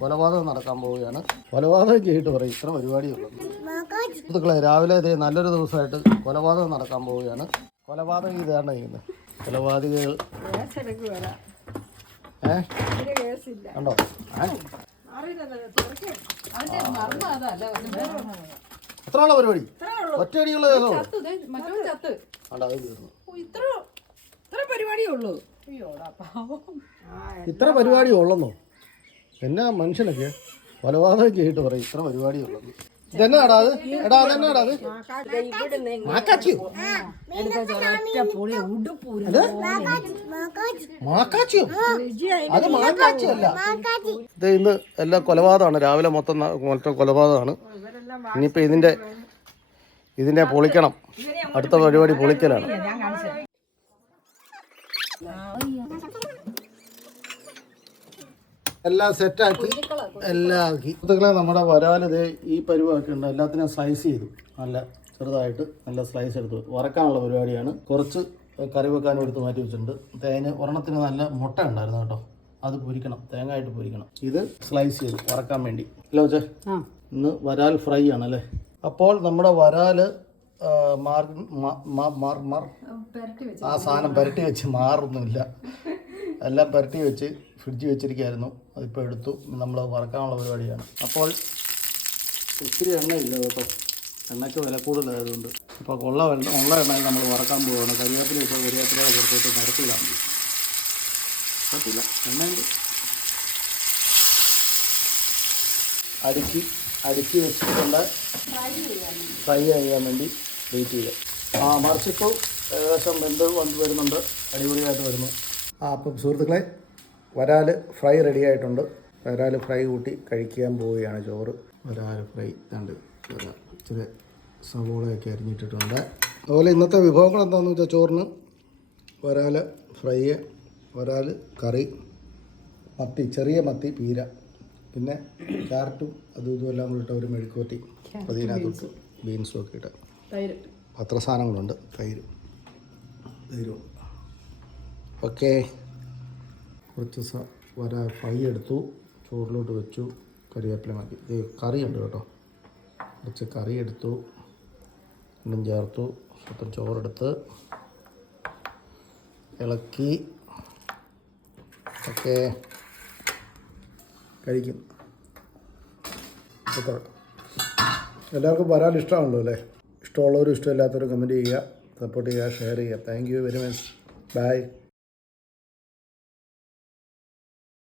കൊലപാതകം നടക്കാൻ പോവുകയാണ്. കൊലപാതകം ചെയ്തിട്ട് പറയും ഇത്ര പരിപാടിയുള്ളൂ. സുഹൃത്തുക്കളെ, രാവിലെ ഇതേ നല്ലൊരു ദിവസമായിട്ട് കൊലപാതകം നടക്കാൻ പോവുകയാണ്. കൊലപാതകം ഇതാണ് ചെയ്യുന്നത്. കൊലപാതകൾ കണ്ടോ? എത്ര ആളെ പരിപാടി? ഒറ്റയടിയുള്ള ഇത്ര പരിപാടി ഉള്ളെന്നോ? എന്നാ മനുഷ്യനൊക്കെ കൊലപാതകം ചെയ്തിട്ട് പറയും ഇത്ര പരിപാടിയുള്ളൂ. ഇതെന്നാടാ അത്? എടാ അതെന്നാടാ അത്? മാക്കാച്ചിയോ? മാക്കാച്ചിയോ? അത് മാക്കാച്ചിയല്ല. ഇത് ഇന്ന് എല്ലാം കൊലപാതകമാണ്. രാവിലെ മൊത്തം കൊലപാതകമാണ്. ഇനിയിപ്പോ ഇതിന്റെ പൊളിക്കണം. അടുത്ത പരിപാടി പൊളിക്കലാണ്. എല്ലാം സെറ്റാക്കി എല്ലാം ആക്കി. സുഹൃത്തുക്കളെ, നമ്മുടെ വരാലത് ഈ പരിവാക്കി ഉണ്ട്. എല്ലാത്തിനും സ്ലൈസ് ചെയ്തു. നല്ല ചെറുതായിട്ട് നല്ല സ്ലൈസ് എടുത്തു വറക്കാനുള്ള പരിപാടിയാണ്. കുറച്ച് കറി വെക്കാനും എടുത്ത് മാറ്റി വെച്ചിട്ടുണ്ട്. തേങ്ങ ഒരെണ്ണത്തിന് നല്ല മുട്ട ഉണ്ടായിരുന്നു കേട്ടോ. അത് പൊരിക്കണം, തേങ്ങ പൊരിക്കണം. ഇത് സ്ലൈസ് ചെയ്തു വറക്കാൻ വേണ്ടി. അല്ലോ ചേ, ഇന്ന് വരാൽ ഫ്രൈ ആണല്ലേ. അപ്പോൾ നമ്മുടെ വരാല് ആ സാധനം പുരട്ടി വെച്ച് മാറുന്നില്ല. എല്ലാം പുരട്ടി വെച്ച് ഫ്രിഡ്ജ് വെച്ചിരിക്കുകയായിരുന്നു. അതിപ്പോൾ എടുത്തു. നമ്മൾ വറക്കാനുള്ള പരിപാടിയാണ്. അപ്പോൾ ഒത്തിരി എണ്ണയില്ല കേട്ടോ. എണ്ണയ്ക്ക് വില കൂടുതലായതുകൊണ്ട് ഇപ്പോൾ ഉള്ള എണ്ണയിൽ നമ്മൾ വറക്കാൻ പോവുകയാണ്. കരിവേപ്പില ഇപ്പോൾ കരിവേപ്പില കൊടുത്തിട്ട് നിരത്തിയിടാൻ മതി. പറ്റില്ല, എണ്ണയുണ്ട്. അടുക്കി വെച്ചിട്ടുണ്ട്. ഫ്രൈ ചെയ്യാൻ വേണ്ടി വെയിറ്റ് ചെയ്യാം. മറിച്ചിപ്പോൾ ഏകദേശം വെന്ത് വരുന്നുണ്ട്. അടിപൊളിയായിട്ട് വരുന്നു. അപ്പം സുഹൃത്തുക്കളെ, വരാൽ ഫ്രൈ റെഡി ആയിട്ടുണ്ട്. വരാൽ ഫ്രൈ കൂട്ടി കഴിക്കാൻ പോവുകയാണ്. ചോറ് വരാൽ ഫ്രൈ ഉണ്ട്. ഇച്ചിരി സവോളയൊക്കെ അരിഞ്ഞിട്ടിട്ടുണ്ട്. അതുപോലെ ഇന്നത്തെ വിഭവങ്ങൾ എന്താണെന്ന് വെച്ചാൽ ചോറിന് വരാൽ ഫ്രൈ, വരാൽ കറി, മത്തി, ചെറിയ മത്തി പീര, പിന്നെ ക്യാരറ്റും അതും ഇതും എല്ലാം കൂടി ഇട്ട ഒരു മെഴുക്കുവരട്ടി, അതിനകത്തോട്ട് ബീൻസും ഒക്കെ ഇട്ട് പത്ര സാധനങ്ങളുണ്ട്. തൈരും. ഓക്കെ, കുറച്ച് വരാൽ ഫ്രൈ എടുത്തു, ചോറിലോട്ട് വെച്ചു, കരിവേപ്പില മാറ്റി. കറിയുണ്ട് കേട്ടോ. കുറച്ച് കറി എടുത്തു, രണ്ടും ചേർത്തു, സ്വന്തം ചോറെടുത്ത് ഇളക്കി. ഓക്കെ, കഴിക്കും. എല്ലാവർക്കും വരാൽ ഇഷ്ടമാണല്ലോ അല്ലേ? ഇഷ്ടമുള്ളവരും ഇഷ്ടമില്ലാത്തവരും കമൻറ്റ് ചെയ്യുക, സപ്പോർട്ട് ചെയ്യുക, ഷെയർ ചെയ്യുക. Thank you very much. By.